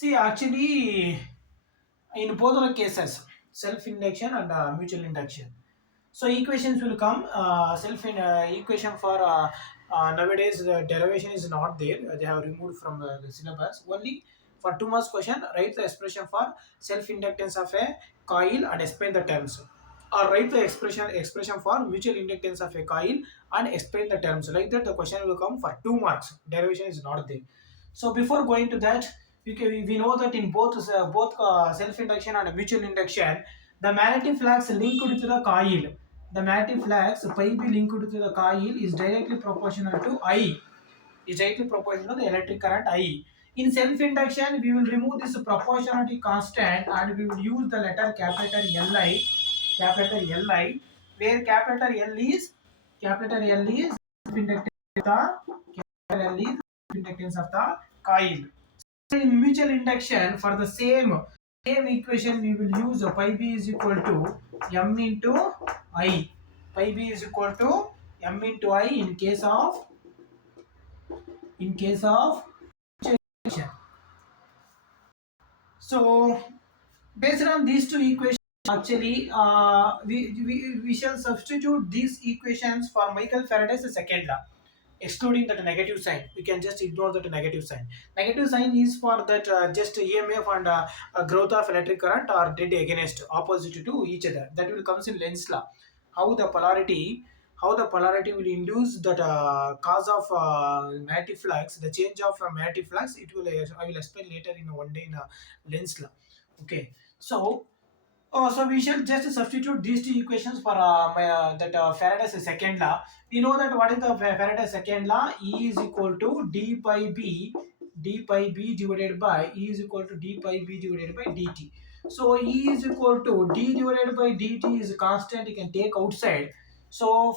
See, actually, in both the cases, self-induction and mutual induction. So equations will come. Self in equation for nowadays the derivation is not there. They have removed from the syllabus. Only for 2 marks question, write the expression for self inductance of a coil and explain the terms. Or write the expression for mutual inductance of a coil and explain the terms. Like that, the question will come for 2 marks. Derivation is not there. So before going to that, we know that in both self induction and mutual induction, the magnetic flux linked to the coil, the magnetic flux pi b linked to the coil is directly proportional to I. Is directly proportional to the electric current I. In self-induction, we will remove this proportionality constant and we will use the letter capital Li, where capital L is inductance of the capital L is inductance of the coil. In mutual induction, for the same equation, we will use pi b is equal to m into I. Pi b is equal to m into I in case of induction. So based on these two equations, actually, we shall substitute these equations for Michael Faraday's second law, excluding that negative sign. We can just ignore that negative sign. Negative sign is for that just EMF and growth of electric current are dead against, opposite to each other. That will comes in Lenz's law. How the polarity how the polarity will induce that cause of magnetic flux, the change of magnetic flux. It will I will explain later in one day in Lenz's law. Okay, so so we shall just substitute these two equations for that Faraday's second law. We know that what is the Faraday's second law? E is equal to d pi b divided by E is equal to d pi b divided by dt. So E is equal to d divided by dt is a constant. You can take outside. So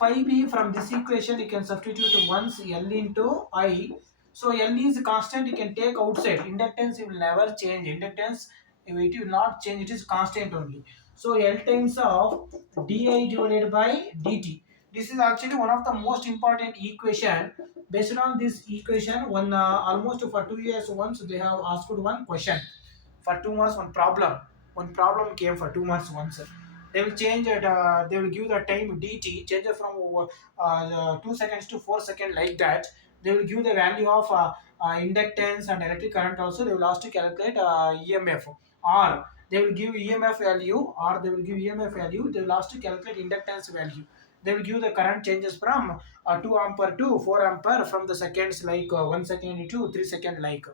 pi b from this equation you can substitute once L into I. So L is a constant. You can take outside. Inductance will never change. Inductance it will not change, it is constant only. So L times of di divided by dt. This is actually one of the most important equation. Based on this equation, one almost for 2 years once they have asked one question for 2 months, one problem came for 2 months once. They will change it, they will give the time dt, change it from 2 seconds to 4 seconds, like that. They will give the value of inductance and electric current also. They will ask to calculate EMF, or they will give EMF value, or they will give EMF value. They will ask to calculate inductance value. They will give the current changes from 2 ampere to 4 ampere from the seconds, like 1 second to 3 second, like.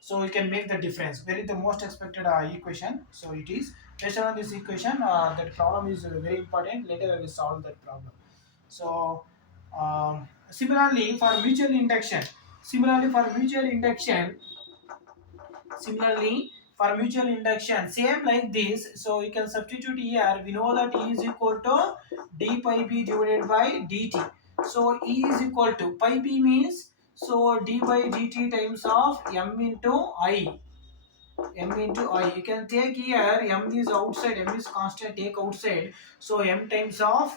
So we can make the difference. Where is the most expected equation? So it is based on this equation. That problem is very important. Later I will solve that problem. So similarly for mutual induction, similarly for mutual induction, similarly for mutual induction, same like this. So you can substitute here. We know that E is equal to d pi b divided by dt. So E is equal to pi b means, so d by dt times of m into I. M into I. You can take here, m is outside, m is constant, take outside. So m times of,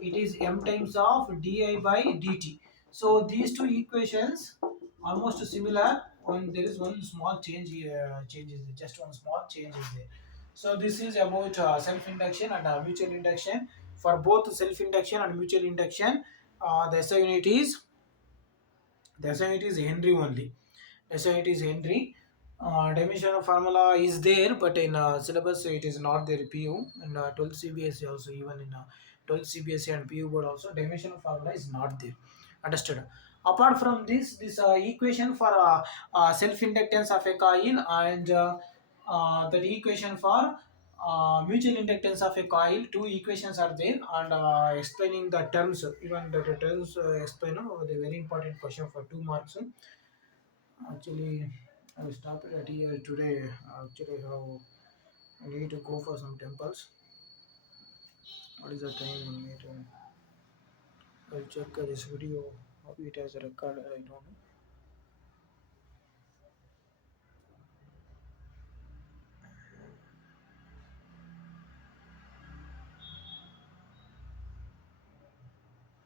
it is m times of di by dt. So these two equations almost similar. There is one small change here, changes, just one small change is there. So this is about self induction and mutual induction. For both self induction and mutual induction, the SI unit is Henry only. SI unit is Henry. Dimension formula is there, but in syllabus it is not there. PU and 12 CBSE also, even in 12 CBSE and PU board also, dimension formula is not there. Understood? Apart from this equation for self inductance of a coil, and that equation for mutual inductance of a coil, two equations are there, and explaining the terms, even the terms explain the very important question for 2 marks. Actually, I will stop it at here today. Actually, how I need to go for some temples. What is the time? I'll check this video. How it has recorded. I don't know.